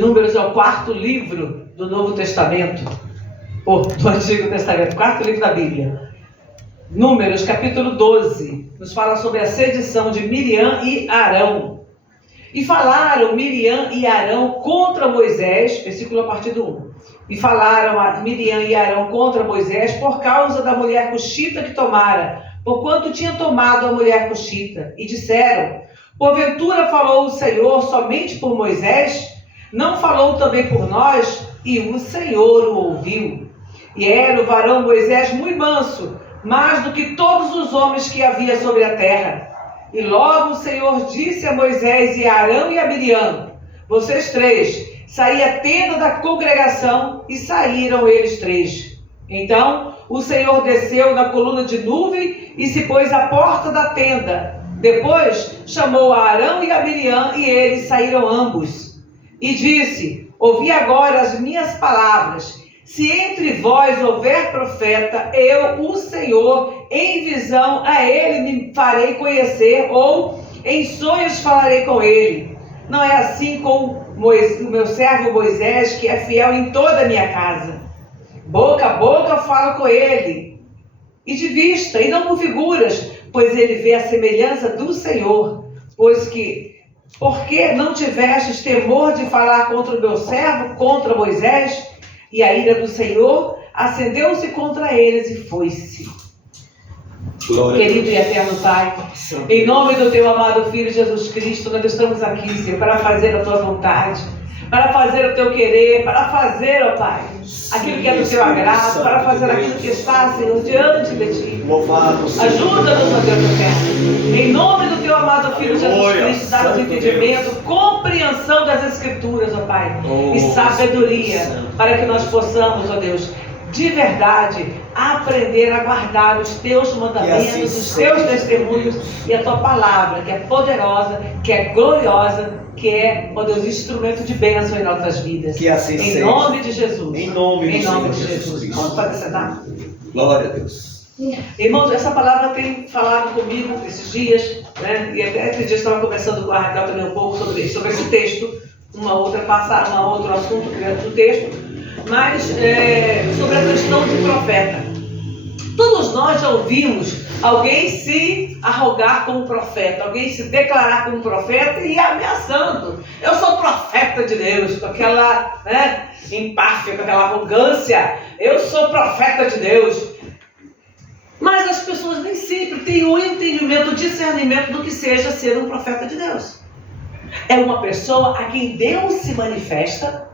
Números é o quarto livro do Novo Testamento, ou do Antigo Testamento, quarto livro da Bíblia. Números, capítulo 12, nos fala sobre a sedição de Miriam e Arão. E falaram Miriam e Arão contra Moisés, versículo a partir do 1. E falaram Miriam e Arão contra Moisés por causa da mulher cuxita que tomara, porquanto tinha tomado a mulher cuxita. E disseram: porventura falou o Senhor somente por Moisés? Não falou também por nós? E o Senhor o ouviu. E era o varão Moisés muito manso, mais do que todos os homens que havia sobre a terra. E logo o Senhor disse a Moisés e a Arão e a Miriam: vocês três, saí a tenda da congregação, e saíram eles três. Então o Senhor desceu na coluna de nuvem e se pôs à porta da tenda. Depois chamou a Arão e a Miriam, e eles saíram ambos. E disse: ouvi agora as minhas palavras. Se entre vós houver profeta, eu, o Senhor, em visão a ele me farei conhecer, ou em sonhos falarei com ele. Não é assim com o meu servo Moisés, que é fiel em toda a minha casa. Boca a boca falo com ele, e de vista, e não com figuras, pois ele vê a semelhança do Senhor. Porque não tivestes temor de falar contra o meu servo, contra Moisés? E a ira do Senhor acendeu-se contra eles e foi-se. Querido e eterno Pai, em nome do teu amado Filho Jesus Cristo, nós estamos aqui, Senhor, para fazer a tua vontade, para fazer o teu querer, para fazer, ó Pai, aquilo que é do teu agrado, para fazer aquilo que está, Senhor, diante de ti. Ajuda-nos, ó Deus eterno, em nome do teu amado Filho Jesus Cristo, dá-nos entendimento, compreensão das Escrituras, ó Pai, e sabedoria, para que nós possamos, ó Deus, de verdade, aprender a guardar os teus mandamentos, os teus testemunhos e a tua palavra, que é poderosa, que é gloriosa, que é, ó Deus, instrumento de bênção em nossas vidas. Que assim seja. Em nome de Jesus. Em nome de Jesus. Vamos fazer sentar? Glória a Deus. Irmãos, essa palavra tem falado comigo esses dias, né? E até esse dia eu estava conversando com a Raquel também um pouco sobre esse outro assunto do texto. Mas sobre a questão de profeta. Todos nós já ouvimos alguém se arrogar como profeta, alguém se declarar como profeta e ameaçando. Eu sou profeta de Deus, com aquela empáfia, com aquela arrogância. Eu sou profeta de Deus. Mas as pessoas nem sempre têm o entendimento, o discernimento do que seja ser um profeta de Deus. É uma pessoa a quem Deus se manifesta,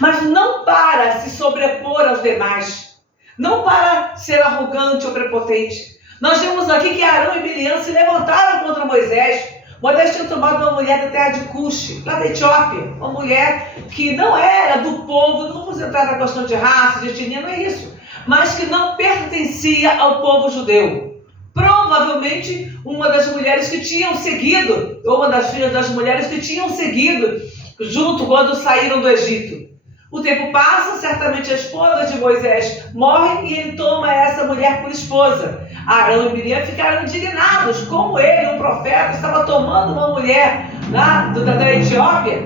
mas não para se sobrepor aos demais, não para ser arrogante ou prepotente. Nós vemos aqui que Arão e Miriam se levantaram contra Moisés. Moisés tinha tomado uma mulher da terra de Cuxi, lá da Etiópia, uma mulher que não era do povo, não vamos entrar na questão de raça, de etnia, não é isso, mas que não pertencia ao povo judeu. Provavelmente uma das mulheres que tinham seguido, ou uma das filhas das mulheres que tinham seguido junto quando saíram do Egito. O tempo passa, certamente a esposa de Moisés morre e ele toma essa mulher por esposa. Arão e Miriam ficaram indignados, como ele, um profeta, estava tomando uma mulher lá da Etiópia,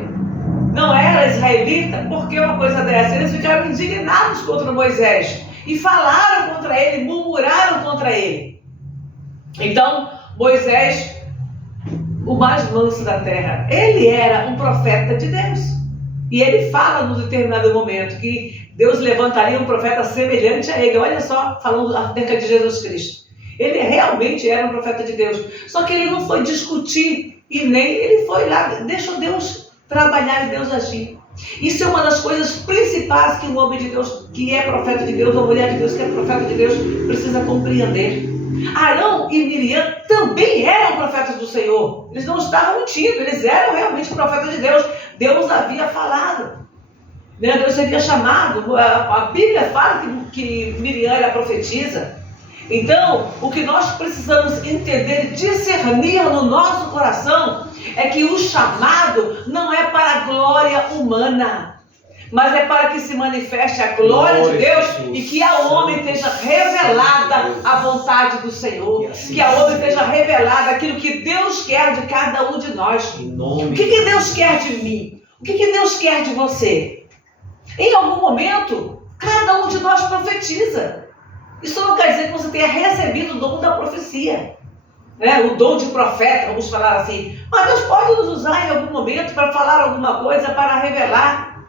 não era israelita. Por que uma coisa dessa? Eles ficaram indignados contra Moisés e falaram contra ele, murmuraram contra ele. Então Moisés, o mais manso da terra, ele era um profeta de Deus. E ele fala num determinado momento que Deus levantaria um profeta semelhante a ele. Olha só, falando acerca de Jesus Cristo. Ele realmente era um profeta de Deus. Só que ele não foi discutir e nem ele foi lá, deixou Deus trabalhar e Deus agir. Isso é uma das coisas principais que um homem de Deus, que é profeta de Deus, ou mulher de Deus, que é profeta de Deus, precisa compreender. Arão e Miriam também eram profetas do Senhor. Eles não estavam mentindo, eles eram realmente profetas de Deus. Deus havia falado, Deus havia chamado. A Bíblia fala que Miriam era profetisa. Então, o que nós precisamos entender e discernir no nosso coração é que o chamado não é para a glória humana, mas é para que se manifeste a glória de Deus e que ao homem esteja revelada a vontade do Senhor, que ao homem esteja revelada aquilo que Deus quer de cada um de nós. O que Deus quer de mim? O que Deus quer de você? Em algum momento, cada um de nós profetiza. Isso não quer dizer que você tenha recebido o dom da profecia, né? O dom de profeta, vamos falar assim. Mas Deus pode nos usar em algum momento para falar alguma coisa, para revelar.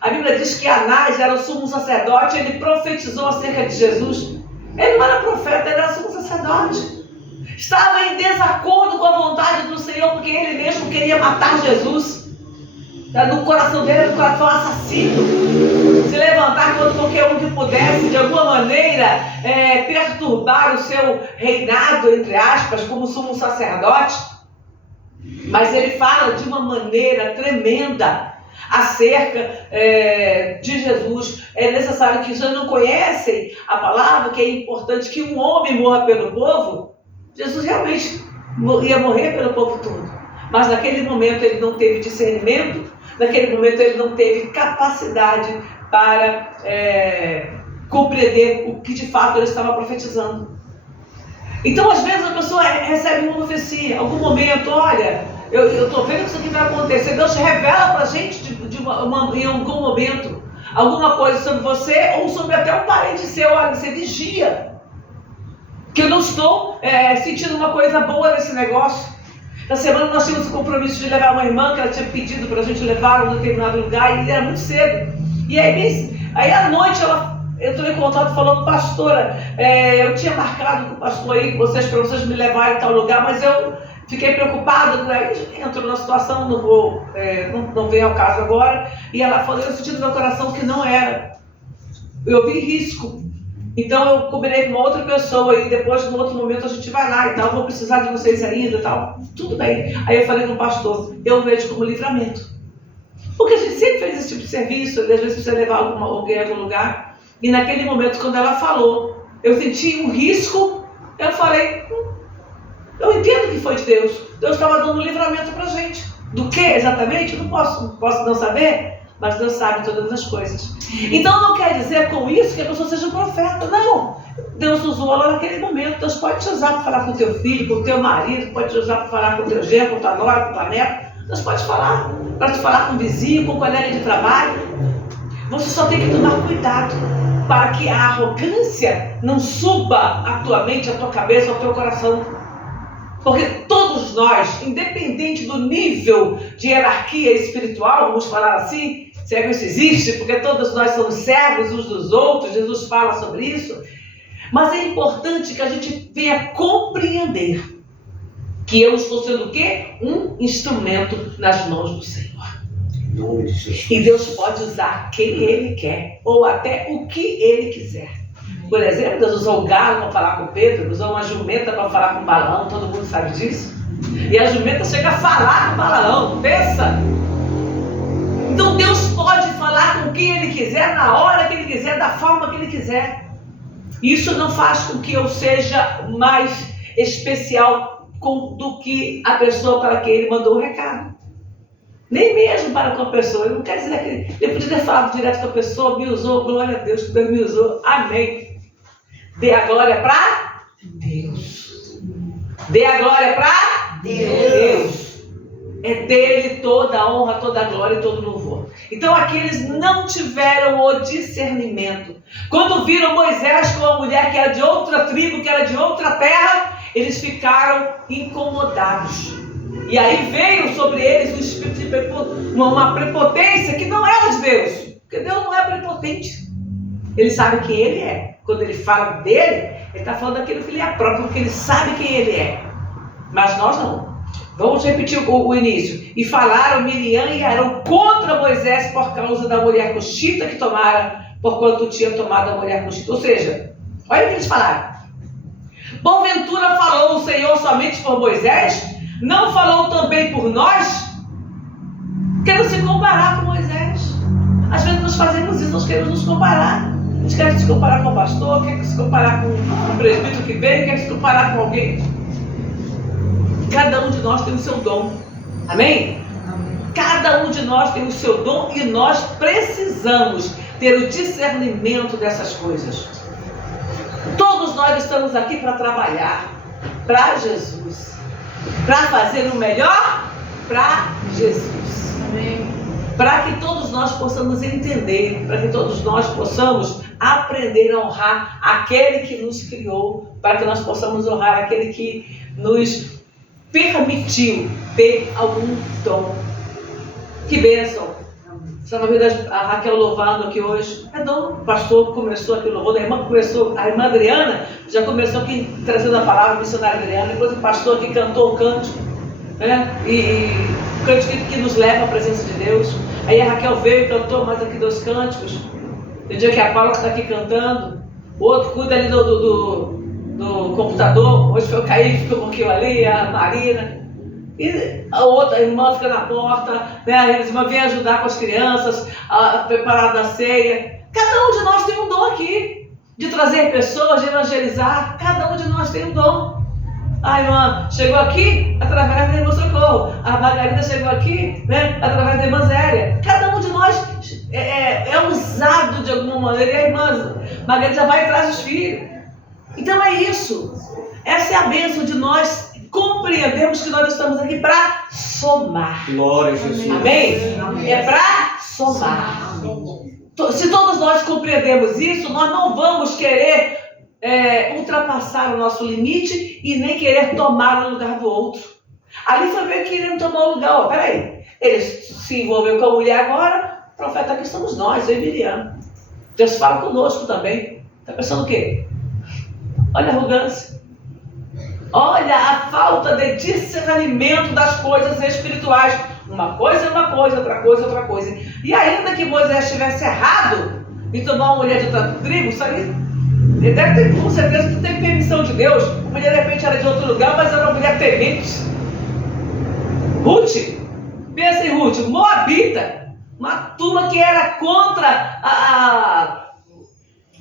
A Bíblia diz que Anás era o sumo sacerdote, ele profetizou acerca de Jesus. Ele não era profeta, ele era sumo sacerdote. Estava em desacordo com a vontade do Senhor, porque ele mesmo queria matar Jesus. No coração dele era um coração assassino. Se levantar contra qualquer um que pudesse, de alguma maneira, perturbar o seu reinado, entre aspas, como sumo sacerdote. Mas ele fala de uma maneira tremenda acerca de Jesus. É necessário que vocês não conhecem a palavra, que é importante que um homem morra pelo povo. Jesus realmente ia morrer pelo povo todo. Mas naquele momento ele não teve discernimento, naquele momento ele não teve capacidade para compreender o que de fato ele estava profetizando. Então, às vezes, a pessoa recebe uma profecia, em algum momento, olha, eu estou vendo que isso aqui vai acontecer. Deus revela para a gente em algum momento alguma coisa sobre você ou sobre até um parente seu. Olha, você vigia, que eu não estou sentindo uma coisa boa nesse negócio. Na semana nós tínhamos o compromisso de levar uma irmã que ela tinha pedido para a gente levar a um determinado lugar, e era muito cedo. E aí à noite ela entrou em contato falando: pastora, eu tinha marcado com o pastor aí, para vocês me levarem em tal lugar, mas eu fiquei preocupada. Aí entrou na situação, não veio ao caso agora. E ela falou: eu senti no meu coração que não era. Eu vi risco. Então eu combinei com uma outra pessoa e depois, no outro momento, a gente vai lá e tal, vou precisar de vocês ainda e tal. Tudo bem. Aí eu falei com o pastor: eu vejo como livramento. Porque a gente sempre fez esse tipo de serviço, às vezes precisa levar alguém a algum lugar. E naquele momento, quando ela falou, eu senti um risco, eu falei: eu entendo que foi de Deus. Deus estava dando um livramento pra gente. Do que exatamente? Eu não posso não saber. Mas Deus sabe todas as coisas. Então não quer dizer com isso que a pessoa seja um profeta. Não. Deus usou ela naquele momento. Deus pode te usar para falar com o teu filho, com o teu marido, pode te usar para falar com o teu genro, com a tua nora, com a tua neta. Deus pode falar para te falar com o vizinho, com o colega de trabalho. Você só tem que tomar cuidado para que a arrogância não suba a tua mente, a tua cabeça, ao teu coração. Porque todos nós, independente do nível de hierarquia espiritual, vamos falar assim, se é que isso existe, porque todos nós somos servos uns dos outros, Jesus fala sobre isso, mas é importante que a gente venha compreender que eu estou sendo o quê? Um instrumento nas mãos do Senhor. E Deus pode usar quem Ele quer, ou até o que Ele quiser. Por exemplo, Deus usou o galo para falar com Pedro, usou uma jumenta para falar com Balaão, todo mundo sabe disso. E a jumenta chega a falar com Balaão, pensa! Então Deus pode falar com quem Ele quiser, na hora que Ele quiser, da forma que Ele quiser. Isso não faz com que eu seja mais especial do que a pessoa para quem Ele mandou o recado. Nem mesmo para com a pessoa. Ele não quer dizer que ele podia ter falado direto com a pessoa, me usou, glória a Deus, que Deus me usou, amém. Dê a glória para Deus. Dê a glória para Deus. É dele toda a honra, toda a glória e todo o louvor. Então aqui eles não tiveram o discernimento. Quando viram Moisés com uma mulher que era de outra tribo, que era de outra terra, eles ficaram incomodados. E aí veio sobre eles um espírito de uma prepotência que não era de Deus. Porque Deus não é prepotente. Ele sabe quem Ele é. Quando Ele fala dele, Ele está falando daquilo que Ele é próprio, porque Ele sabe quem Ele é. Mas nós não. Vamos repetir o início. E falaram Miriam e Arão contra Moisés por causa da mulher cuxita que tomara, porquanto tinha tomado a mulher cuxita. Ou seja, olha o que eles falaram. Porventura falou o Senhor somente por Moisés? Não falou também por nós? Quero se comparar com Moisés. Às vezes nós fazemos isso, nós queremos nos comparar. A gente quer se comparar com o pastor, quer se comparar com o presbítero que veio, quer se comparar com alguém. Cada um de nós tem o seu dom. Amém? Cada um de nós tem o seu dom e nós precisamos ter o discernimento dessas coisas. Todos nós estamos aqui para trabalhar para Jesus. Para fazer o melhor para Jesus. Amém. para que todos nós possamos entender, para que todos nós possamos aprender a honrar aquele que nos criou, para que nós possamos honrar aquele que nos permitiu ter algum dom. Que bênção! Você não viu a Raquel louvando aqui hoje? É dom. O pastor começou aqui louvando, a irmã Adriana já começou aqui trazendo a palavra, a missionária Adriana, depois o pastor aqui cantou o cântico, né? E o cântico que nos leva à presença de Deus. Aí a Raquel veio e cantou mais aqui 2 cânticos. Tem dia que a Paula está aqui cantando, o outro cuida ali do computador, hoje foi o Kaique, ficou um pouquinho ali, a Marina. E a outra irmã fica na porta, né? A irmã vem ajudar com as crianças, a preparar da ceia. Cada um de nós tem um dom aqui, de trazer pessoas, de evangelizar. Cada um de nós tem um dom. A irmã chegou aqui através da irmã Socorro. A Margarida chegou aqui, né? Através da irmã Zélia. Cada um de nós é usado de alguma maneira. E a irmã Margarida já vai atrás dos filhos. Então é isso. Essa é a bênção de nós compreendemos que nós estamos aqui para somar. Glória a Jesus. Amém? É para somar. Se todos nós compreendemos isso, nós não vamos querer ultrapassar o nosso limite e nem querer tomar o lugar do outro. Ali foi meio querendo tomar o lugar. Peraí, ele se envolveu com a mulher agora, o profeta aqui somos nós, eu e Miriam. Deus fala conosco também. Está pensando o quê? Olha a arrogância. Olha a falta de discernimento das coisas espirituais. Uma coisa é uma coisa, outra coisa é outra coisa. E ainda que Moisés estivesse errado em tomar uma mulher de outra tribo, isso aí, ele deve ter, com certeza, que tem permissão de Deus. A mulher de repente era de outro lugar, mas era uma mulher temente. Ruth, pensa em Ruth, Moabita, uma turma que era contra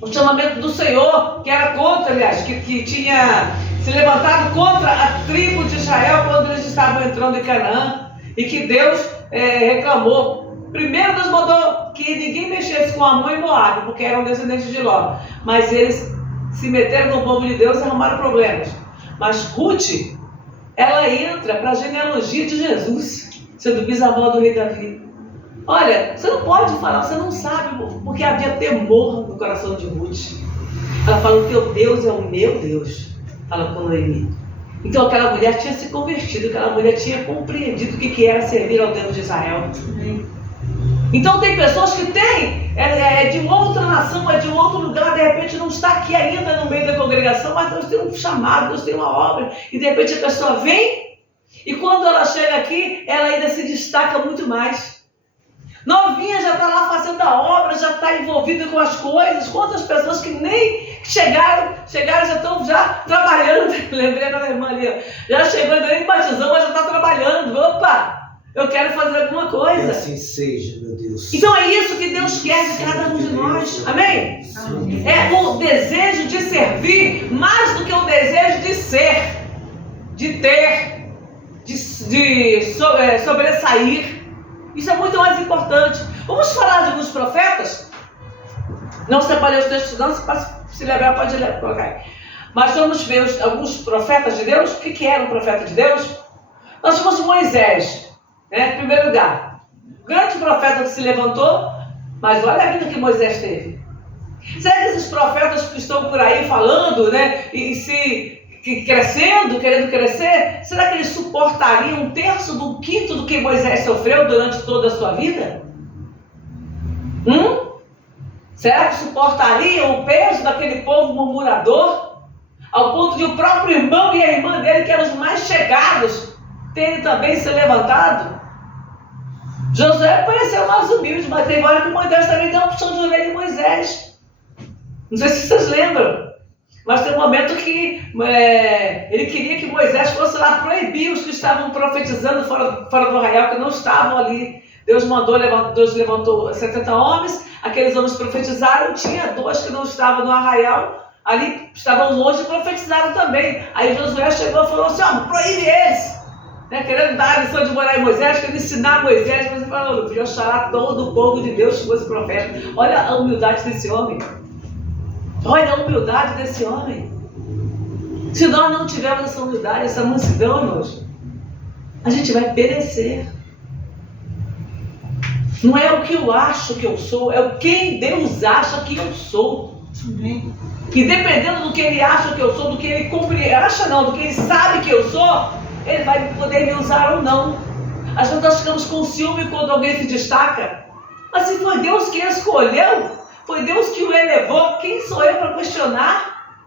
o chamamento do Senhor, que era contra, aliás, que tinha se levantado contra a tribo de Israel quando eles estavam entrando em Canaã, e que Deus reclamou. Primeiro Deus mandou que ninguém mexesse com Amon e Moabe, porque eram descendentes de Ló, mas eles se meteram no povo de Deus e arrumaram problemas. Mas Ruth, ela entra para a genealogia de Jesus, sendo bisavó do rei Davi. Olha, você não pode falar, você não sabe, porque havia temor no coração de Ruth. Ela fala: o teu Deus é o meu Deus. Fala com Noemi. Então aquela mulher tinha se convertido, aquela mulher tinha compreendido o que era servir ao Deus de Israel. Então tem pessoas que têm, de uma outra nação, de um outro lugar, de repente não está aqui ainda no meio da congregação, mas Deus tem um chamado, Deus tem uma obra, e de repente a pessoa vem, e quando ela chega aqui, ela ainda se destaca muito mais. Novinha já está lá fazendo a obra, já está envolvida com as coisas. Quantas pessoas que nem chegaram já estão trabalhando. Lembrei da irmã ali, já chegou, ainda nem batizou, mas já está trabalhando. Opa, eu quero fazer alguma coisa. Que assim seja, meu Deus. Então é isso que Deus quer de cada um de nós. Amém? É o desejo de servir mais do que o desejo de ser, de ter, de sobressair. Isso é muito mais importante. Vamos falar de alguns profetas? Não separei os textos, não, se lembrar pode colocar aí. Mas vamos ver alguns profetas de Deus. O que era um profeta de Deus? Nós temos Moisés, né? Em primeiro lugar, grande profeta que se levantou, mas olha a vida que Moisés teve. Será que esses profetas que estão por aí falando, né, crescendo, querendo crescer, será que eles suportariam 1/3 do 1/5 do que Moisés sofreu durante toda a sua vida? Será que suportariam o peso daquele povo murmurador, ao ponto de o próprio irmão e a irmã dele, que eram os mais chegados, terem também se levantado? Josué pareceu mais humilde, mas tem hora que Moisés também deu uma opção de orelha de Moisés. Não sei se vocês lembram. Mas tem um momento que ele queria que Moisés fosse lá proibir os que estavam profetizando fora do arraial, que não estavam ali. Deus levantou 70 homens, aqueles homens profetizaram, tinha 2 que não estavam no arraial, ali estavam longe e profetizaram também. Aí Josué chegou e falou assim: proíbe eles, né, querendo dar a lição de moral em Moisés, querendo ensinar Moisés. Mas ele falou: filho, oxalá todo o povo de Deus fosse profeta. Olha a humildade desse homem. Olha a humildade desse homem. Se nós não tivermos essa humildade, essa mansidão, irmãos, a gente vai perecer. Não é o que eu acho que eu sou, é o quem Deus acha que eu sou. Amém. E dependendo do que Ele acha que eu sou, do que Ele compreende, acha não, do que Ele sabe que eu sou, Ele vai poder me usar ou não. Às vezes nós ficamos com ciúme quando alguém se destaca. Mas se foi Deus que escolheu, foi Deus que o elevou, quem sou eu para questionar?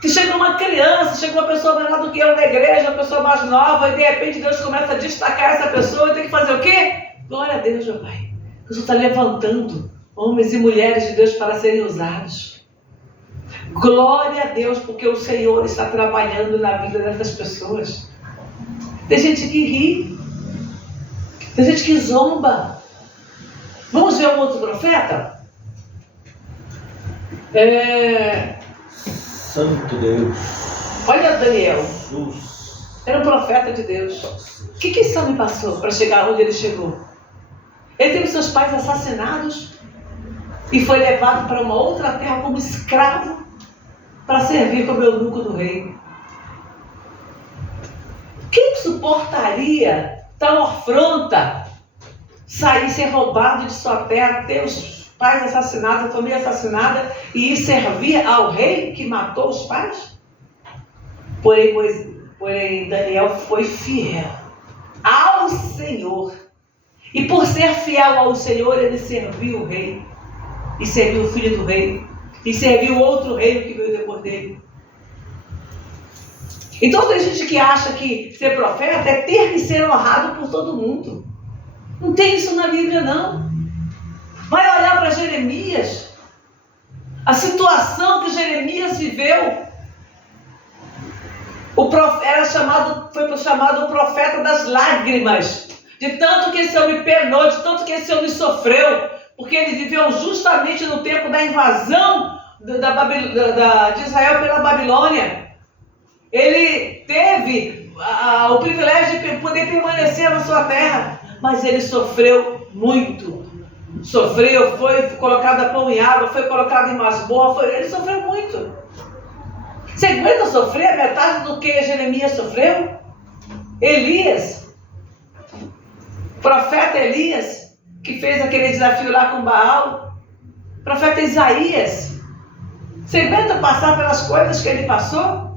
Se chega uma criança, chega uma pessoa menor do que eu na igreja, uma pessoa mais nova, e de repente Deus começa a destacar essa pessoa, e tem que fazer o quê? Glória a Deus, meu Pai. Deus está levantando homens e mulheres de Deus para serem usados. Glória a Deus, porque o Senhor está trabalhando na vida dessas pessoas. Tem gente que ri, tem gente que zomba. Vamos ver um outro profeta? Santo Deus. Olha Daniel, Jesus. era um profeta de Deus. O que esse homem passou para chegar onde ele chegou? Ele teve seus pais assassinados e foi levado para uma outra terra como escravo para servir como eunuco do rei. Quem suportaria tal afronta? Sair, ser roubado de sua terra, ter os pais assassinados, a família assassinada e ir servir ao rei que matou os pais? Porém Daniel foi fiel ao Senhor. E por ser fiel ao Senhor, ele serviu o rei. E serviu o filho do rei. E serviu outro rei que veio depois dele. Então tem gente que acha que ser profeta é ter que ser honrado por todo mundo. Não tem isso na Bíblia, não. Vai olhar para Jeremias. A situação que Jeremias viveu. Foi chamado o profeta das lágrimas. De tanto que esse homem penou, de tanto que esse homem sofreu. Porque ele viveu justamente no tempo da invasão de Israel pela Babilônia. Ele teve o privilégio de poder permanecer na sua terra. Mas ele sofreu muito. Sofreu, foi colocado a pão e água, foi colocado em masmorra, ele sofreu muito. Você aguenta sofrer a metade do que Jeremias sofreu? Elias, profeta Elias, que fez aquele desafio lá com Baal, profeta Isaías, você aguenta passar pelas coisas que ele passou?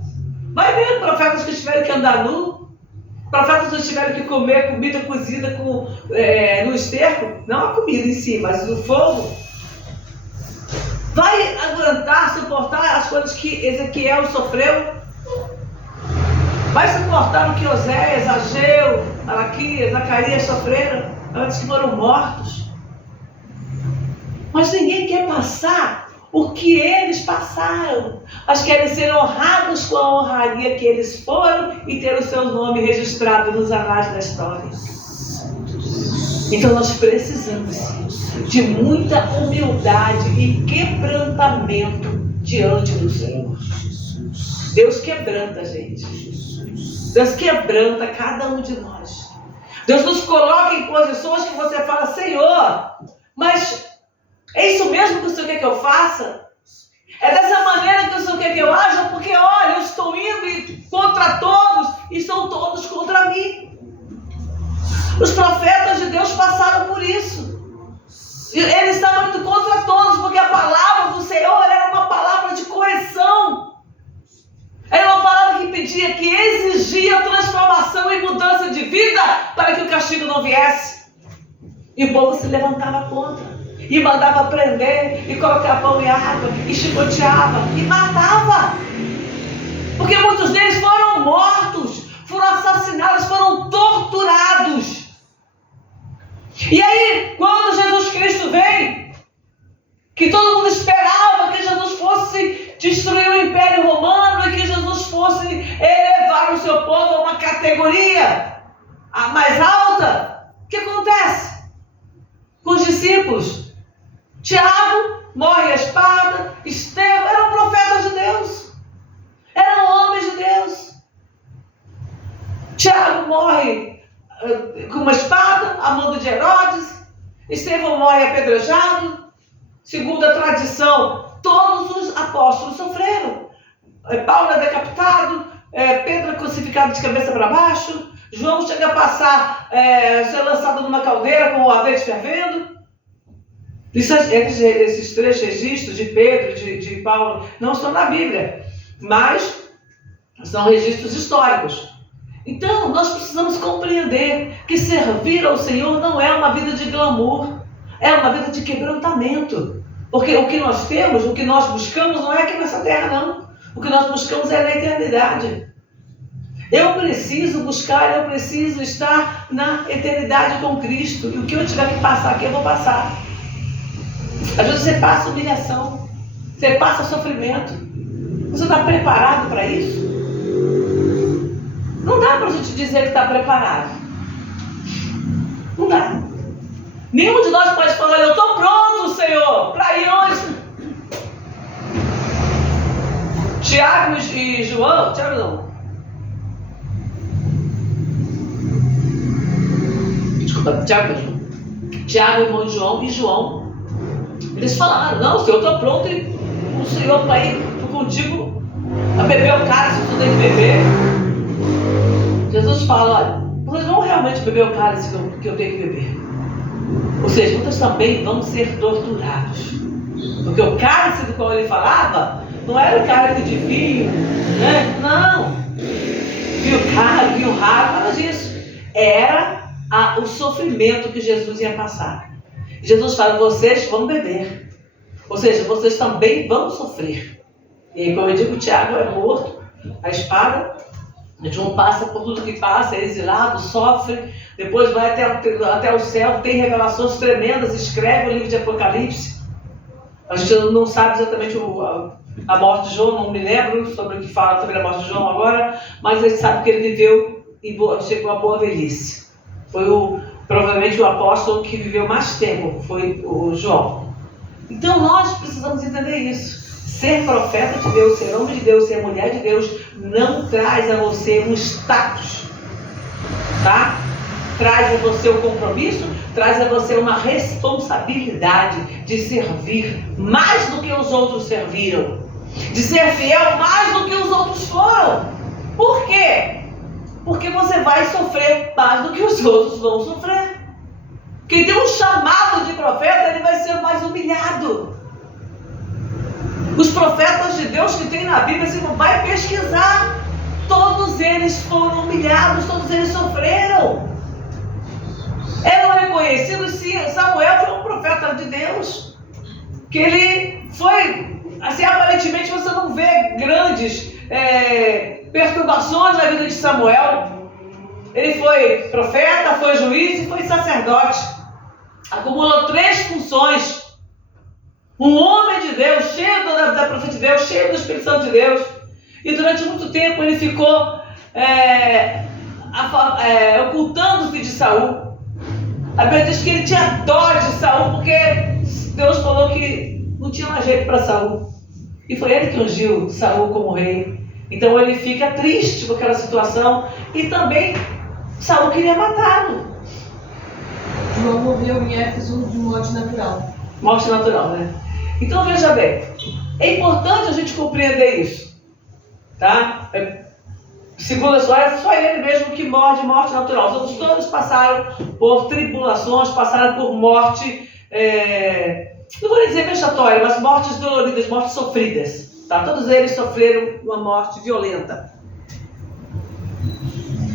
Vai ver profetas que tiveram que andar nu, profetas que tiveram que comer comida cozida no esterco, não a comida em si, mas o fogo. Vai aguentar, suportar as coisas que Ezequiel sofreu? Vai suportar o que Oséias, Ageu, Malaquias, Zacarias sofreram antes que foram mortos? Mas ninguém quer passar o que eles passaram, mas querem ser honrados com a honraria que eles foram e ter o seu nome registrado nos anais da história. Então nós precisamos de muita humildade e quebrantamento diante do Senhor. Deus quebranta a gente. Deus quebranta cada um de nós. Deus nos coloca em posições que você fala: Senhor, mas é isso mesmo que o Senhor quer que eu faça? É dessa maneira que o Senhor quer que eu haja? Porque olha, eu estou indo contra todos e estão todos contra mim. Os profetas de Deus passaram por isso. Eles estavam indo contra todos, porque a palavra do Senhor era uma palavra de correção. Era uma palavra que pedia, que exigia transformação e mudança de vida para que o castigo não viesse. E o povo se levantava contra. E mandava prender, e colocar pão e água, e chicoteava, e matava. Porque muitos deles foram mortos, foram assassinados, foram torturados. E aí, quando Jesus Cristo vem, que todo mundo esperava que Jesus fosse destruir o Império Romano e que Jesus fosse elevar o seu povo a uma categoria mais alta, o que acontece com os discípulos? Tiago morre à espada, Estevão eram profetas de Deus, eram homens de Deus. Tiago morre com uma espada, a mando de Herodes. Estevão morre apedrejado. Segundo a tradição, todos os apóstolos sofreram. Paulo é decapitado, Pedro é crucificado de cabeça para baixo, João chega a passar, ser lançado numa caldeira com o azeite fervendo. Esses 3 registros de Pedro, de Paulo, não estão na Bíblia, mas são registros históricos. Então, nós precisamos compreender que servir ao Senhor não é uma vida de glamour, é uma vida de quebrantamento. Porque o que nós temos, o que nós buscamos não é aqui nessa terra, não. O que nós buscamos é na eternidade. Eu preciso buscar, eu preciso estar na eternidade com Cristo. E o que eu tiver que passar aqui, eu vou passar. Às vezes você passa humilhação, você passa sofrimento. Você está preparado para isso? Não dá para a gente dizer que está preparado. Não dá. Nenhum de nós pode falar, eu estou pronto, Senhor, para ir hoje. Tiago e João, Tiago não. Desculpa, Tiago, irmão de João, e João, eles falaram, não, Senhor, eu estou pronto e o Senhor vai ir contigo a beber o cálice, tu tem que beber. Jesus fala, olha, vocês vão realmente beber o cálice que eu tenho que beber. Ou seja, vocês também vão ser torturados. Porque o cálice do qual ele falava não era o cálice de vinho, né? Não. Vinho raro, nada disso. Era o sofrimento que Jesus ia passar. Jesus fala, vocês vão beber. Ou seja, vocês também vão sofrer. E aí, como eu digo, Tiago é morto, a espada. João passa por tudo que passa, é exilado, sofre, depois vai até o céu, tem revelações tremendas, escreve o livro de Apocalipse. A gente não sabe exatamente a morte de João, não me lembro sobre o que fala sobre a morte de João agora, mas a gente sabe que ele viveu e chegou a boa velhice. Foi provavelmente o apóstolo que viveu mais tempo, foi o João. Então nós precisamos entender isso. Ser profeta de Deus, ser homem de Deus, ser mulher de Deus, não traz a você um status, tá? Traz a você um compromisso, traz a você uma responsabilidade de servir mais do que os outros serviram, de ser fiel mais do que os outros foram. Por quê? Porque você vai sofrer mais do que os outros vão sofrer. Quem tem um chamado de profeta, ele vai ser mais humilhado. Os profetas de Deus que tem na Bíblia, você não vai pesquisar. Todos eles foram humilhados, todos eles sofreram. Eram reconhecidos, sim. Samuel foi um profeta de Deus. Que ele foi, assim, aparentemente você não vê grandes perturbações na vida de Samuel. Ele foi profeta, foi juiz e foi sacerdote. Acumulou 3 funções. Um homem de Deus, cheio da profecia de Deus, cheio do Espírito Santo de Deus. E durante muito tempo ele ficou ocultando-se de Saul. A Bíblia diz que ele tinha dó de Saul, porque Deus falou que não tinha mais jeito para Saul. E foi ele que ungiu Saul como rei. Então ele fica triste com aquela situação. E também Saul queria matá-lo. João morreu em Éfeso de morte natural. Morte natural, né? Então veja bem, é importante a gente compreender isso, tá? Segundo a história, é só ele mesmo que morre de morte natural. Os outros todos passaram por tribulações, passaram por morte, não vou dizer vexatória, mas mortes doloridas, mortes sofridas, tá? Todos eles sofreram uma morte violenta.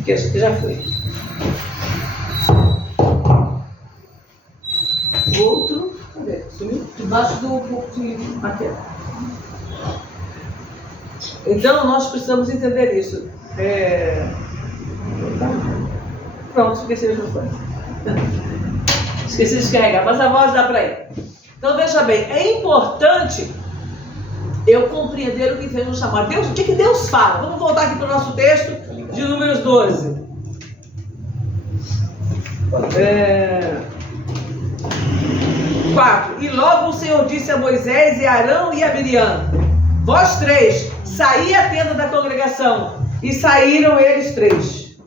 Que isso aqui já foi. Outro. Cadê? Sumiu? Debaixo do púlpito. Aqui. Então nós precisamos entender isso. Pronto, esqueci de microfone. Esqueci de descarregar, mas a voz dá para ir. Então veja bem, é importante eu compreender o que fez nos chamar. Deus, o que Deus fala? Vamos voltar aqui para o nosso texto de Números 12. 4. E logo o Senhor disse a Moisés e a Arão e a Miriam: vós 3, saí à tenda da congregação. E saíram eles 3.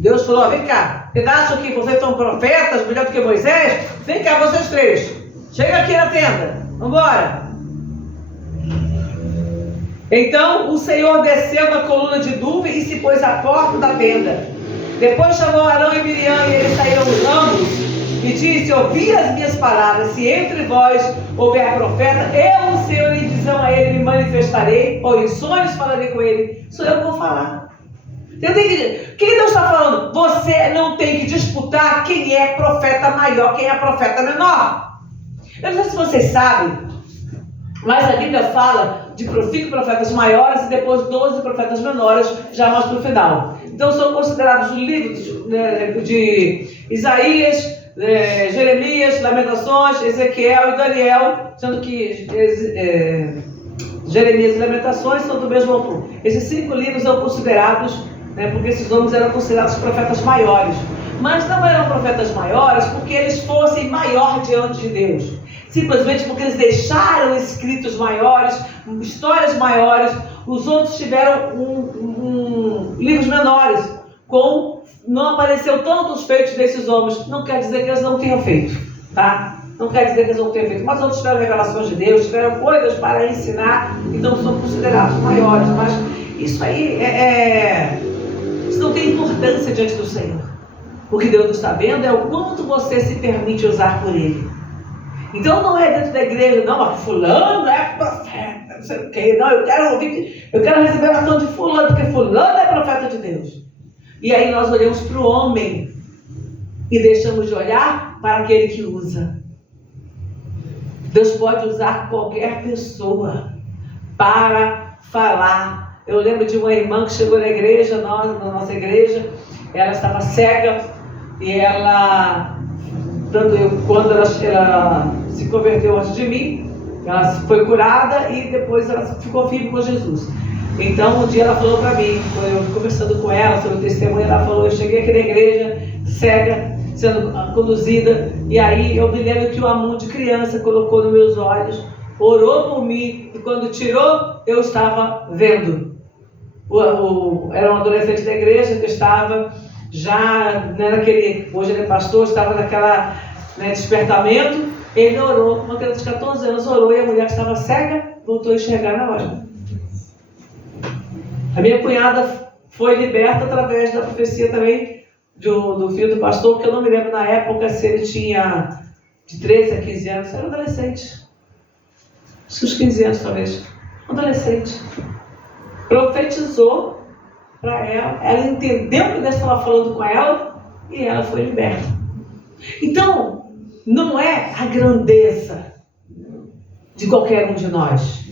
Deus falou: vem cá, vocês acham que vocês são profetas melhor do que Moisés? Vem cá, vocês 3, chega aqui na tenda, vamos embora. Então o Senhor desceu na coluna de nuvem e se pôs à porta da tenda. Depois chamou Arão e Miriam e eles saíram ambos e disse: ouvi as minhas palavras, se entre vós houver profeta, eu, o Senhor, em visão a ele me manifestarei, ou em sonhos falarei com ele. Sou eu que vou falar. O que Deus está falando? Você não tem que disputar quem é profeta maior, quem é profeta menor. Eu não sei se vocês sabem, mas a Bíblia fala de 5 profetas maiores e depois 12 profetas menores, já mais para o final. Então são considerados os livros de Isaías, Jeremias, Lamentações, Ezequiel e Daniel, sendo que Jeremias e Lamentações são do mesmo autor. Esses 5 livros são considerados, porque esses homens eram considerados profetas maiores. Mas não eram profetas maiores porque eles fossem maior diante de Deus. Simplesmente porque eles deixaram escritos maiores, histórias maiores. Os outros tiveram livros menores. Não apareceu tantos feitos desses homens. Não quer dizer que eles não tenham feito, tá? Não quer dizer que eles não tenham feito. Mas outros tiveram revelações de Deus, tiveram coisas para ensinar, então são considerados maiores. Mas isso aí isso não tem importância diante do Senhor. O que Deus está vendo é o quanto você se permite usar por Ele. Então não é dentro da igreja, não, mas fulano é profeta, não sei o quê. Não, eu quero receber a oração de fulano, porque fulano é profeta de Deus. E aí nós olhamos para o homem e deixamos de olhar para aquele que usa. Deus pode usar qualquer pessoa para falar. Eu lembro de uma irmã que chegou na igreja, na nossa igreja, ela estava cega e quando ela se converteu antes de mim, ela foi curada e depois ela ficou firme com Jesus. Então um dia ela falou para mim, eu conversando com ela sobre o testemunho, ela falou: eu cheguei aqui na igreja cega, sendo conduzida, e aí eu me lembro que o amor de criança colocou nos meus olhos, orou por mim, e quando tirou, eu estava vendo. Era um adolescente da igreja que estava já hoje ele é pastor, estava naquela despertamento. Ele orou, uma criança de 14 anos orou, e a mulher que estava cega voltou a enxergar na hora. A minha cunhada foi liberta através da profecia também do filho do pastor, que eu não me lembro na época se ele tinha de 13 a 15 anos, era adolescente. Acho que uns 15 anos talvez. Adolescente. Profetizou para ela entendeu o que Deus estava falando com ela e ela foi liberta. Então, não é a grandeza de qualquer um de nós,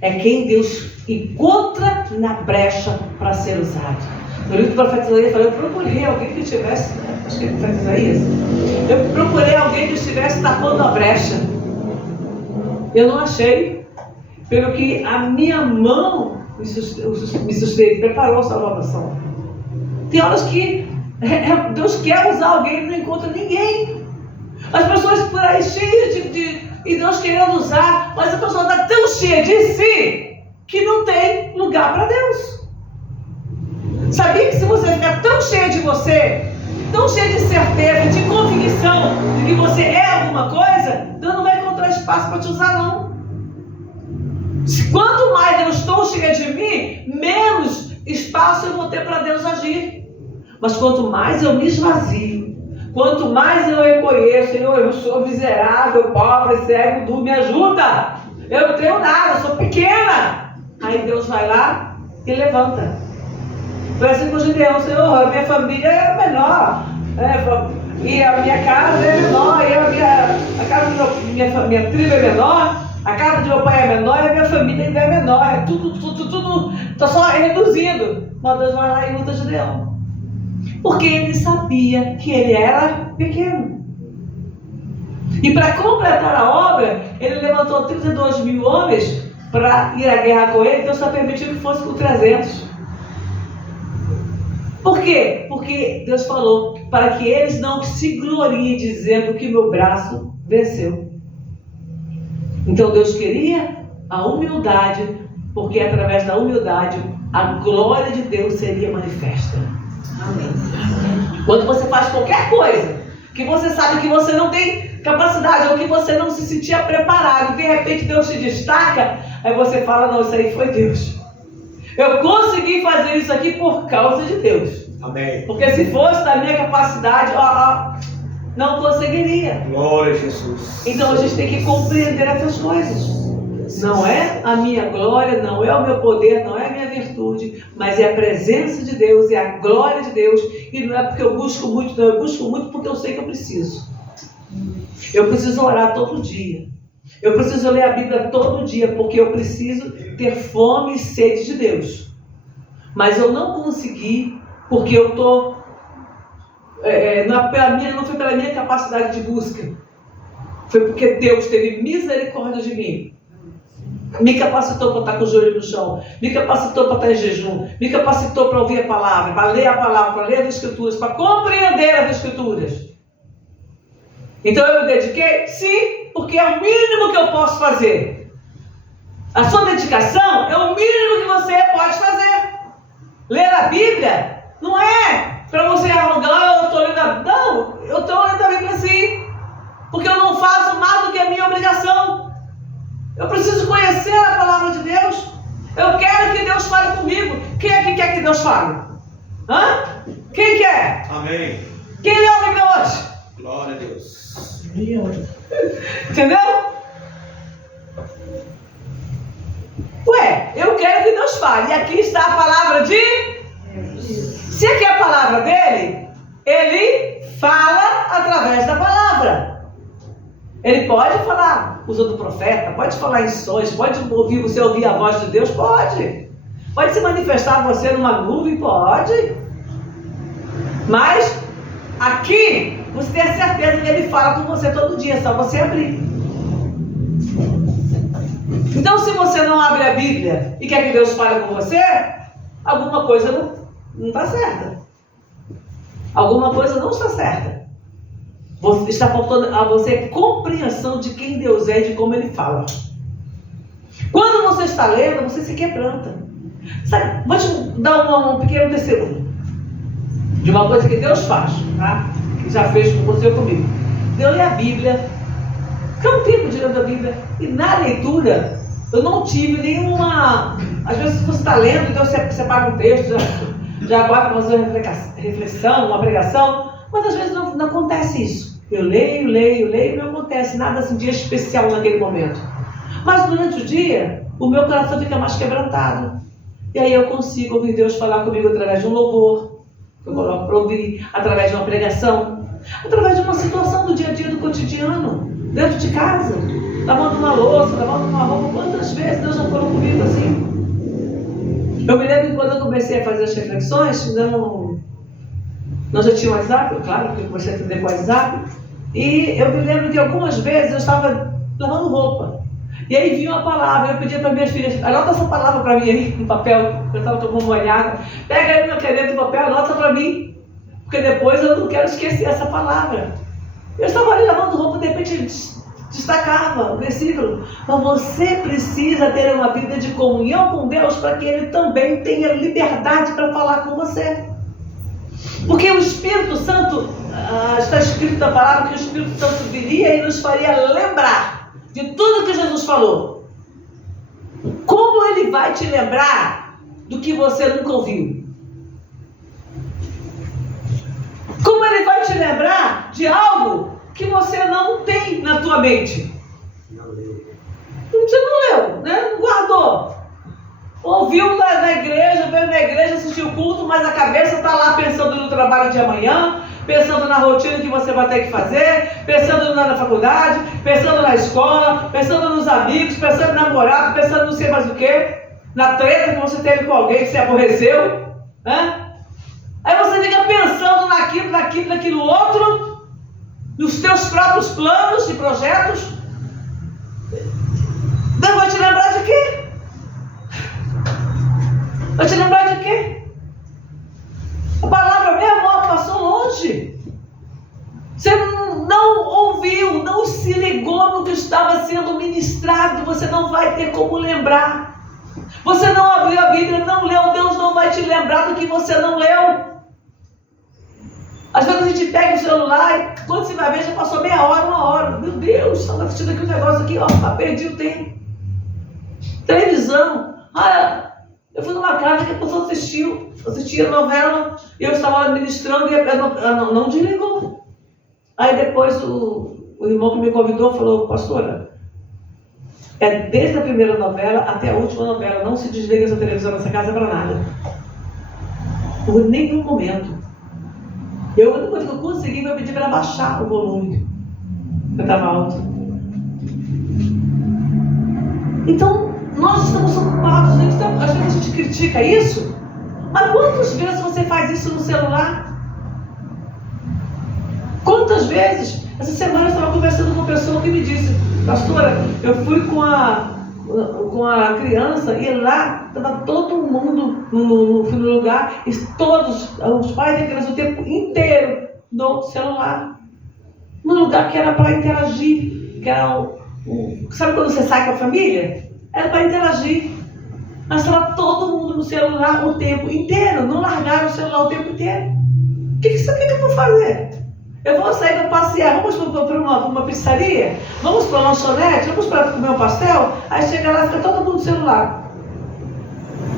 é quem Deus encontra na brecha para ser usado. No livro do profeta Isaías, eu procurei alguém que tivesse, acho que é o profeta Isaías, eu procurei alguém que estivesse tapando a brecha. Eu não achei, pelo que a minha mão me susteve, preparou a salvação. Tem horas que Deus quer usar alguém e não encontra ninguém. As pessoas por aí cheias e Deus querendo usar, mas a pessoa está tão cheia de si que não tem lugar para Deus. Sabia que se você ficar tão cheia de você, tão cheia de certeza, de convicção de que você é alguma coisa, Deus não vai encontrar espaço para te usar, não. Quanto mais eu estou cheia de mim, menos espaço eu vou ter para Deus agir. Mas quanto mais eu me esvazio, quanto mais eu reconheço: Senhor, eu sou miserável, pobre, cego, duro, me ajuda. Eu não tenho nada, eu sou pequena. Aí Deus vai lá e levanta. Foi assim com o Gideão: Senhor, a minha família é menor, e a minha casa é menor, e a casa da minha tribo é menor, a casa de meu pai é menor, e a minha família ainda é menor. É tudo, está só reduzindo. Mas Deus vai lá e usa Gideão, porque ele sabia que ele era pequeno. E para completar a obra, ele levantou 32 mil homens para ir à guerra com ele. Então só permitiu que fosse com 300. Por quê? Porque Deus falou para que eles não se gloriem dizendo que meu braço venceu. Então Deus queria a humildade, porque através da humildade a glória de Deus seria manifesta. Amém. Quando você faz qualquer coisa que você sabe que você não tem capacidade, ou que você não se sentia preparado, de repente Deus te destaca, aí você fala: não, isso aí foi Deus. Eu consegui fazer isso aqui por causa de Deus. Amém. Porque se fosse da minha capacidade, não conseguiria. Glória a Jesus. Então a gente tem que compreender essas coisas. Não é a minha glória, não é o meu poder, não é a minha virtude, mas é a presença de Deus, é a glória de Deus. E não é porque eu busco muito, não, eu busco muito porque eu sei que eu preciso. Eu preciso orar todo dia. Eu preciso ler a Bíblia todo dia, porque eu preciso ter fome e sede de Deus. Mas eu não consegui, porque eu estou... não foi pela minha capacidade de busca. Foi porque Deus teve misericórdia de mim. Me capacitou para estar com o joelho no chão. Me capacitou para estar em jejum. Me capacitou para ouvir a palavra, para ler a palavra, para ler as Escrituras, para compreender as Escrituras. Então eu me dediquei? Sim, porque é o mínimo que eu posso fazer. A sua dedicação é o mínimo que você pode fazer. Ler a Bíblia não é para você arrogar, eu estou lendo a Bíblia. Não, eu estou lendo a Bíblia sim. Porque eu não faço mais do que a minha obrigação. Eu preciso conhecer a palavra de Deus. Eu quero que Deus fale comigo. Quem é que quer que Deus fale? Hã? Quem quer? Amém. Quem leu a Bíblia hoje? Glória a Deus. Entendeu? Ué, eu quero que Deus fale. E aqui está a palavra de... Se aqui é a palavra dele, ele fala através da palavra. Ele pode falar usando o profeta, pode falar em sonhos, pode você ouvir a voz de Deus, pode. Pode se manifestar a você numa nuvem, pode. Mas aqui você tem a certeza que ele fala com você todo dia, é só você abrir. Então, se você não abre a Bíblia e quer que Deus fale com você, alguma coisa não está certa. Alguma coisa não está certa. Está faltando a você compreensão de quem Deus é e de como Ele fala. Quando você está lendo, você se quebranta. Sabe, vou te dar um pequeno testemunho de uma coisa que Deus faz, tá? Que já fez com você ou comigo. Eu leio a Bíblia, fiquei um tempo de lendo a Bíblia, e na leitura eu não tive nenhuma... Às vezes você está lendo, então você separa um texto, já agora para fazer uma reflexão, uma pregação, mas às vezes não acontece isso. Eu leio, não acontece nada assim de especial naquele momento. Mas durante o dia, o meu coração fica mais quebrantado. E aí eu consigo ouvir Deus falar comigo através de um louvor, que eu coloco para ouvir, através de uma pregação, através de uma situação do dia a dia, do cotidiano, dentro de casa, lavando uma louça, lavando uma roupa. Quantas vezes Deus já falou comigo assim? Eu me lembro que quando eu comecei a fazer as reflexões, não já tinha WhatsApp, claro, porque eu comecei a atender com o WhatsApp. E eu me lembro que algumas vezes eu estava lavando roupa. E aí vinha uma palavra, eu pedia para minhas filhas, anota essa palavra para mim aí no papel, eu estava tomando uma olhada, pega aí meu caneta no papel, anota para mim, porque depois eu não quero esquecer essa palavra. Eu estava ali lavando roupa, de repente destacava o versículo, mas você precisa ter uma vida de comunhão com Deus para que Ele também tenha liberdade para falar com você. Porque o Espírito Santo, está escrito na palavra que o Espírito Santo viria e nos faria lembrar de tudo que Jesus falou. Como Ele vai te lembrar do que você nunca ouviu? Como Ele vai te lembrar de algo que você não tem na tua mente? Você não leu, né? Não guardou. Ouviu na igreja, veio na igreja, assistiu o culto, mas a cabeça está lá pensando no trabalho de amanhã, pensando na rotina que você vai ter que fazer, pensando na faculdade, pensando na escola, pensando nos amigos, pensando no namorado, pensando não sei mais o que, na treta que você teve com alguém que se aborreceu, né? Aí você fica pensando naquilo outro, nos teus próprios planos e projetos. Deus vai te lembrar de quê? Vai te lembrar de quê? A palavra mesmo passou longe. Você não ouviu, não se ligou no que estava sendo ministrado. Você não vai ter como lembrar. Você não abriu a Bíblia, não leu. Deus não vai te lembrar do que você não leu. Às vezes a gente pega o celular e quando você vai ver já passou meia hora, uma hora. Meu Deus, estava assistindo aqui um negócio aqui, ó, perdi o tempo. Televisão. Eu fui numa casa que a pessoa assistia novela, e eu estava ministrando e ela não desligou. Aí depois o irmão que me convidou falou, pastora, desde a primeira novela até a última novela, não se desliga essa televisão nessa casa para nada. Por nenhum momento. A única coisa que eu consegui foi pedir para baixar o volume, porque estava alto. Então, nós estamos ocupados, às vezes a gente critica isso, mas quantas vezes você faz isso no celular? Quantas vezes? Essa semana eu estava conversando com uma pessoa que me disse, pastora, eu fui com a criança e lá estava todo mundo no lugar, e todos os pais da criança o tempo inteiro no celular. Num lugar que era para interagir, que era sabe quando você sai com a família? Era para interagir. Mas estava todo mundo no celular o tempo inteiro, não largaram o celular o tempo inteiro. O que eu vou fazer? Eu vou sair para passear, vamos para uma pizzaria, vamos para uma lanchonete, vamos para comer um pastel, aí chega lá e fica todo mundo no celular.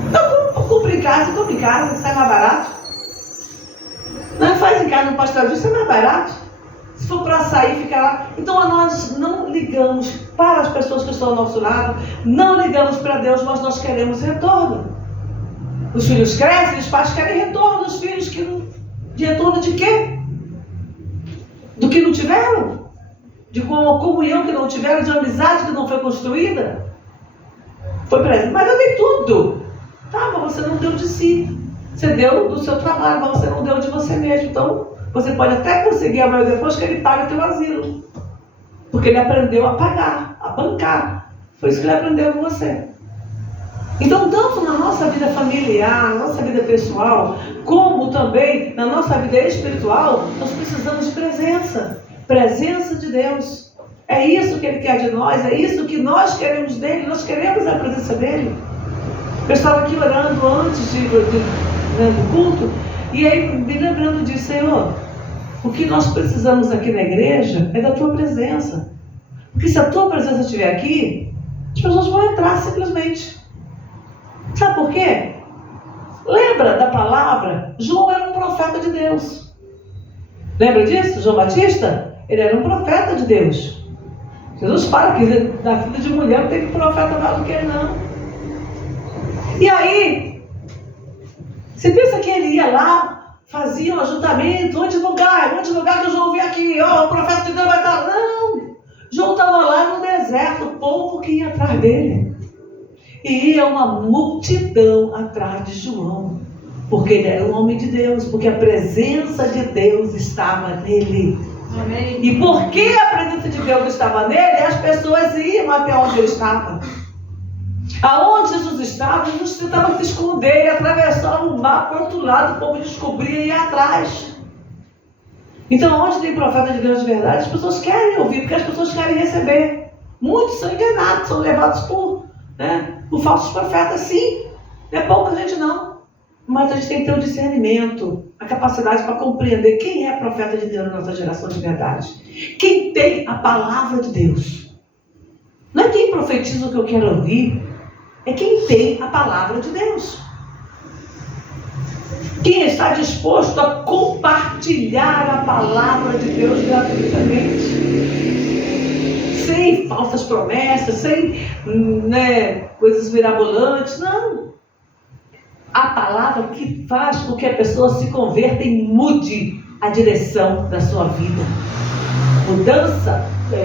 Então, compra em casa, sai mais barato. Não faz em casa um pastelzinho, sai mais barato. Se for para sair, fica lá. Então, nós não ligamos para as pessoas que estão ao nosso lado, não ligamos para Deus, mas nós queremos retorno. Os filhos crescem, os pais querem retorno dos filhos, de retorno de quê? Do que não tiveram? De comunhão que não tiveram, de amizade que não foi construída? Foi presente, mas eu dei tudo. Tá, mas você não deu de si. Você deu do seu trabalho, mas você não deu de você mesmo. Então, você pode até conseguir amanhã depois que ele paga o teu asilo. Porque ele aprendeu a pagar, a bancar. Foi isso que ele aprendeu com você. Então, tanto na nossa vida familiar, na nossa vida pessoal, como também na nossa vida espiritual, nós precisamos de presença. Presença de Deus. É isso que Ele quer de nós, é isso que nós queremos dEle, nós queremos a presença dEle. Eu estava aqui orando antes do culto, e aí me lembrando disso, Senhor, o que nós precisamos aqui na igreja é da Tua presença. Porque se a Tua presença estiver aqui, as pessoas vão entrar simplesmente. Sabe por quê? Lembra da palavra? João era um profeta de Deus. Lembra disso? João Batista? Ele era um profeta de Deus. Jesus fala que na vida de mulher não tem profeta maior do que ele, não. E aí, você pensa que ele ia lá, fazia um ajuntamento, onde lugar que João veio aqui, o profeta de Deus vai estar. Não! João estava lá no deserto, o povo que ia atrás dele. E ia uma multidão atrás de João, porque ele era um homem de Deus, porque a presença de Deus estava nele. Amém. E porque a presença de Deus estava nele, as pessoas iam até onde ele estava. Aonde Jesus estava, Jesus tentava se esconder, atravessar o mar para o outro lado, o povo descobria e ia atrás. Então, onde tem profeta de Deus de verdade, as pessoas querem ouvir, porque as pessoas querem receber. Muitos são enganados, são levados por falsos profetas, sim. Não é pouca gente, não. Mas a gente tem que ter o discernimento, a capacidade para compreender quem é profeta de Deus na nossa geração de verdade. Quem tem a palavra de Deus. Não é quem profetiza o que eu quero ouvir, é quem tem a palavra de Deus. Quem está disposto a compartilhar a palavra de Deus gratuitamente. Sem falsas promessas, sem coisas mirabolantes, não. A palavra que faz com que a pessoa se converta e mude a direção da sua vida.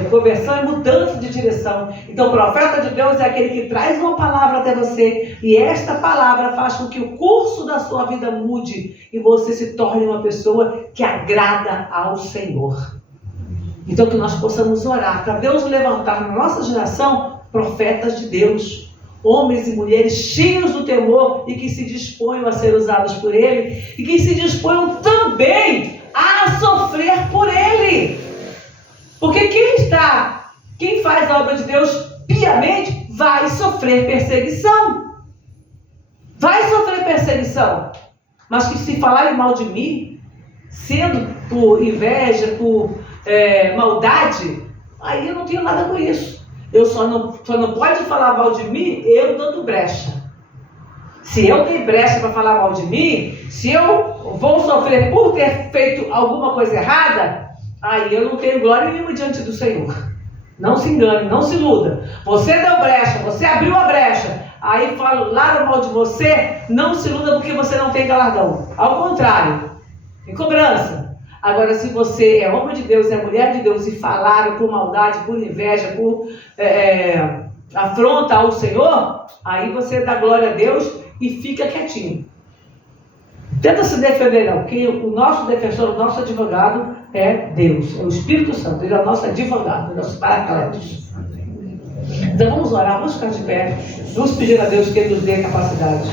Conversão é mudança de direção. Então o profeta de Deus é aquele que traz uma palavra até você, e esta palavra faz com que o curso da sua vida mude e você se torne uma pessoa que agrada ao Senhor. Então que nós possamos orar para Deus levantar na nossa geração profetas de Deus, homens e mulheres cheios do temor e que se disponham a ser usados por Ele e que se disponham também a sofrer por Ele. Porque quem faz a obra de Deus piamente vai sofrer perseguição. Vai sofrer perseguição. Mas que se falarem mal de mim, sendo por inveja, por maldade, aí eu não tenho nada com isso. Eu só não pode falar mal de mim, eu dando brecha. Se eu tenho brecha para falar mal de mim, se eu vou sofrer por ter feito alguma coisa errada, aí eu não tenho glória nenhuma diante do Senhor. Não se engane, não se iluda. Você deu brecha, você abriu a brecha, aí falaram mal de você, não se iluda porque você não tem galardão. Ao contrário, tem cobrança. Agora, se você é homem de Deus, é mulher de Deus e falaram por maldade, por inveja, por afronta ao Senhor, aí você dá glória a Deus e fica quietinho. Tenta se defender, não, porque o nosso defensor, o nosso advogado é Deus, é o Espírito Santo, ele é o nosso advogado, o nosso paracletos. Então vamos orar, vamos ficar de pé, vamos pedir a Deus que Ele nos dê a capacidade.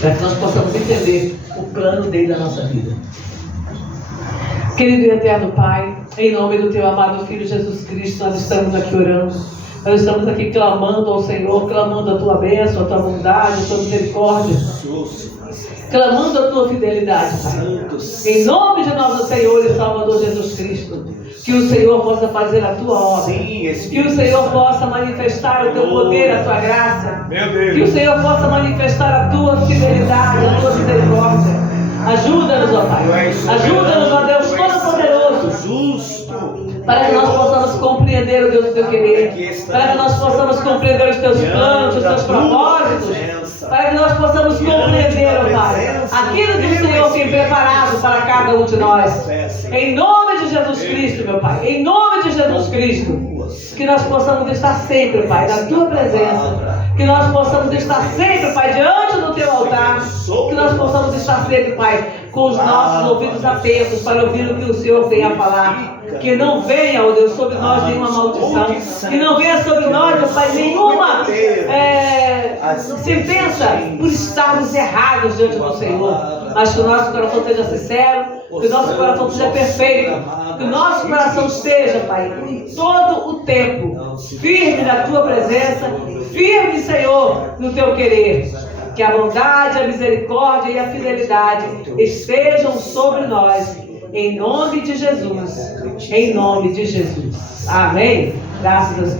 Para que nós possamos entender o plano dele na nossa vida. Querido e eterno Pai, em nome do Teu amado Filho Jesus Cristo, nós estamos aqui orando. Nós estamos aqui clamando ao Senhor, clamando a Tua bênção, a Tua bondade, a Tua misericórdia. Clamando a Tua fidelidade, Pai. Em nome de nosso Senhor e Salvador Jesus Cristo. Que o Senhor possa fazer a Tua obra. Que o Senhor possa manifestar o Teu poder, a Tua graça. Que o Senhor possa manifestar a Tua fidelidade, a Tua misericórdia. Ajuda-nos, ó Pai. Ajuda-nos, ó Deus Todo-Poderoso. Justo. Para que nós possamos compreender o Deus do Teu querer. Para que nós possamos compreender os Teus planos, os Teus propósitos. Para que nós possamos compreender, ó Pai, aquilo que o Senhor tem preparado para cada um de nós. Em nome de Jesus Cristo, meu Pai. Em nome de Jesus Cristo. Que nós possamos estar sempre, Pai, na Tua presença. Que nós possamos estar sempre, Pai, diante do Teu altar. Que nós possamos estar sempre, Pai, com os nossos ouvidos atentos para ouvir o que o Senhor tem a falar. Que não venha, ó Deus, sobre nós nenhuma maldição. Que não venha sobre nós, ó Pai, nenhuma sentença por estarmos errados diante do Senhor. Mas que o nosso coração seja sincero, que o nosso coração seja perfeito, que o nosso coração esteja, Pai, em todo o tempo, firme na Tua presença, firme, Senhor, no Teu querer. Que a bondade, a misericórdia e a fidelidade estejam sobre nós, em nome de Jesus. Em nome de Jesus. Amém? Graças a Deus.